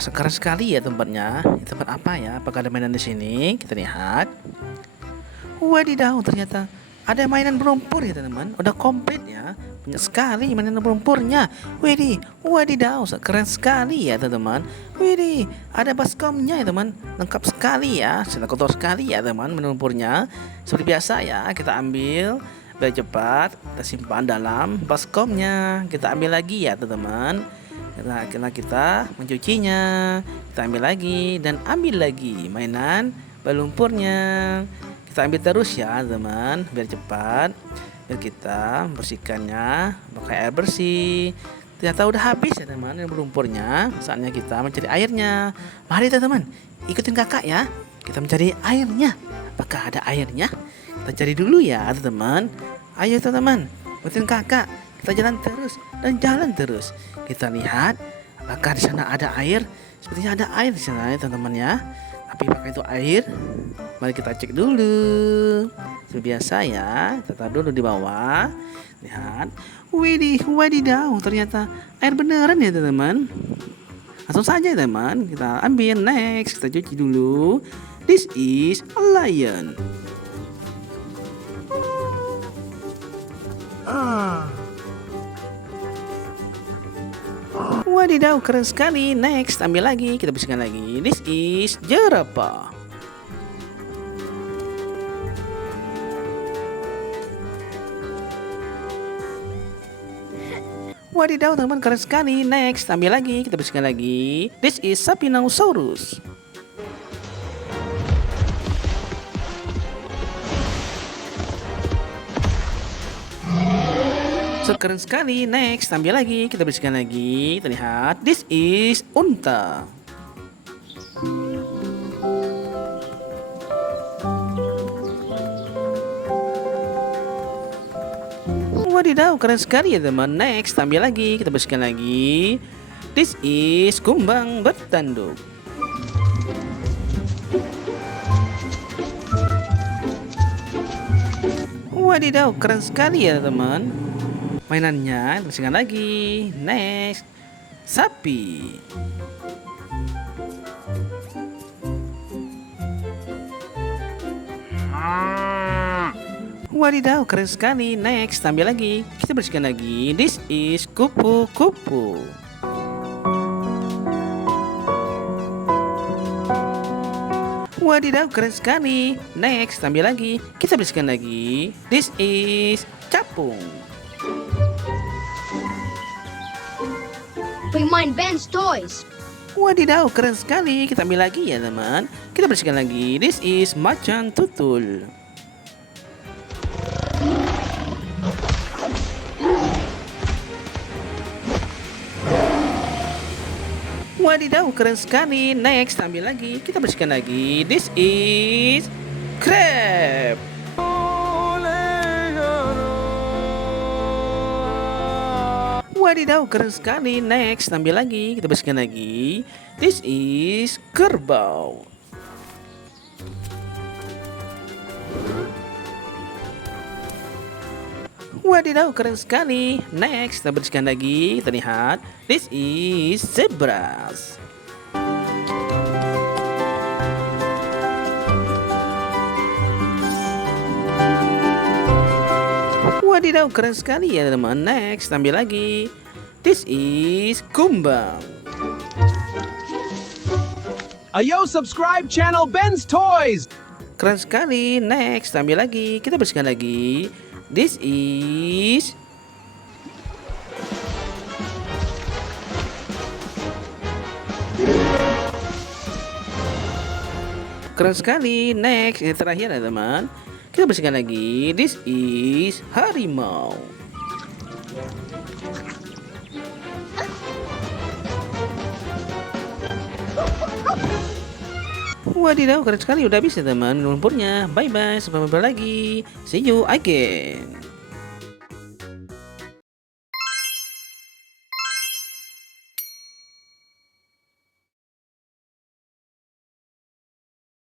Wah, sekarang sekali ya tempatnya. Tempat apa ya? Apakah ada mainan di sini? Kita lihat. Wadidaw, ternyata ada mainan berlumpur ya teman-teman. Udah komplit ya. Banyak sekali mainan berlumpurnya. Widih, wadidaw, keren sekali ya teman-teman. Widih, ada baskomnya ya teman. Lengkap sekali ya. Sudah kotor sekali ya teman mainan lumpurnya. Seperti biasa ya, kita ambil biar cepat. Kita simpan dalam baskomnya. Kita ambil lagi ya teman-teman. Karena kita mencucinya, kita ambil lagi dan ambil lagi mainan berlumpurnya. Kita ambil terus ya teman, biar cepat. Biar kita membersihkannya pakai air bersih. Ternyata udah habis ya teman berlumpurnya. Saatnya kita mencari airnya. Mari teman-teman, ikutin kakak ya. Kita mencari airnya. Apakah ada airnya? Kita cari dulu ya teman. Ayo teman-teman, ikutin kakak. Kita jalan terus dan jalan terus. Kita lihat apakah di sana ada air. Sepertinya ada air di sana ya teman-teman ya. Tapi apakah itu air? Mari kita cek dulu. Seperti biasa ya. Kita taruh dulu di bawah. Lihat. Widih, wadidaw. Ternyata air beneran ya teman-teman. Langsung saja teman. Kita ambil next. Kita cuci dulu. This is a lion. Wadidaw, keren sekali. Next, ambil lagi. Kita bersihkan lagi. This is jerapah. Wadidaw, teman-teman, keren sekali. Next, ambil lagi. Kita bersihkan lagi. This is Spinosaurus. Keren sekali. Next, ambil lagi. Kita bersihkan lagi. Kita lihat. This is unta. Wadidaw, keren sekali ya teman. Next, ambil lagi. Kita bersihkan lagi. This is kumbang bertanduk. Wadidaw, keren sekali ya teman. Mainannya bersihkan lagi. Next, sapi. Wadidaw, keren sekali. Next, ambil lagi. Kita bersihkan lagi. This is kupu-kupu. Wadidaw, keren sekali. Next, ambil lagi. Kita bersihkan lagi. This is capung. We mind Ben's toys. Wadidaw, keren sekali. Kita ambil lagi ya teman. Kita bersihkan lagi. This is macan tutul. Wadidaw, keren sekali. Next, ambil lagi. Kita bersihkan lagi. This is crab. Wadidaw, keren sekali. Next, ambil lagi. Kita bersihkan lagi. This is kerbau. Wadidaw, keren sekali. Next, kita bersihkan lagi. Kita lihat. This is zebras. Wadidaw, keren sekali ya teman. Next, ambil lagi. This is kumbang. Ayo subscribe channel Ben's Toys. Keren sekali. Next, ambil lagi. Kita bersihkan lagi. This is keren sekali. Next, yang terakhir ya teman. Kita bersihkan lagi. This is harimau. Wadidaw, keren sekali. Udah habis ya teman lumpurnya. Bye bye, sampai jumpa lagi. See you again.